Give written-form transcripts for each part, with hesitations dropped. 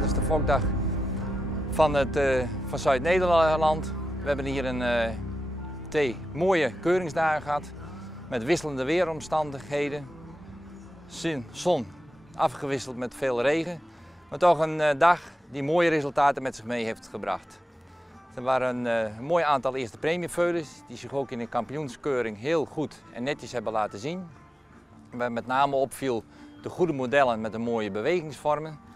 35e fokdag van Zuid-Nederland. We hebben hier twee mooie keuringsdagen gehad met wisselende weeromstandigheden. Zon afgewisseld met veel regen, maar toch een dag die mooie resultaten met zich mee heeft gebracht. Er waren een mooi aantal eerste premieveulens die zich ook in de kampioenskeuring heel goed en netjes hebben laten zien. Waar met name opviel de goede modellen met de mooie bewegingsvormen.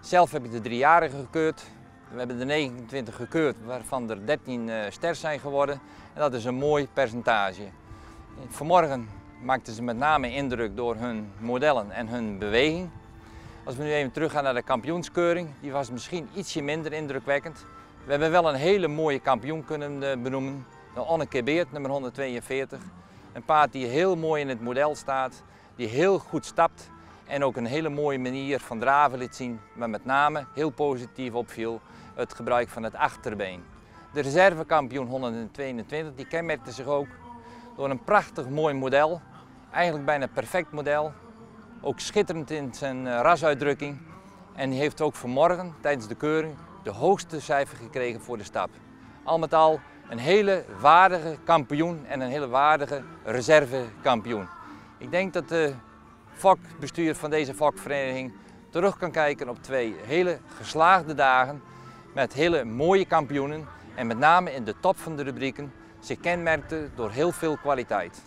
Zelf heb ik de 3-jarige gekeurd. We hebben de 29 gekeurd, waarvan er 13 ster zijn geworden. En dat is een mooi percentage. Vanmorgen maakten ze met name indruk door hun modellen en hun beweging. Als we nu even teruggaan naar de kampioenskeuring, die was misschien ietsje minder indrukwekkend. We hebben wel een hele mooie kampioen kunnen benoemen, de Onneke Beert, nummer 142. Een paard die heel mooi in het model staat, die heel goed stapt en ook een hele mooie manier van draven liet zien, maar met name heel positief opviel het gebruik van het achterbeen. De reservekampioen 122 die kenmerkte zich ook door een prachtig mooi model, eigenlijk bijna perfect model, ook schitterend in zijn rasuitdrukking en die heeft ook vanmorgen tijdens de keuring de hoogste cijfer gekregen voor de stap. Al met al een hele waardige kampioen en een hele waardige reservekampioen. Ik denk dat de fokbestuur van deze fokvereniging terug kan kijken op twee hele geslaagde dagen met hele mooie kampioenen en met name in de top van de rubrieken zich kenmerkte door heel veel kwaliteit.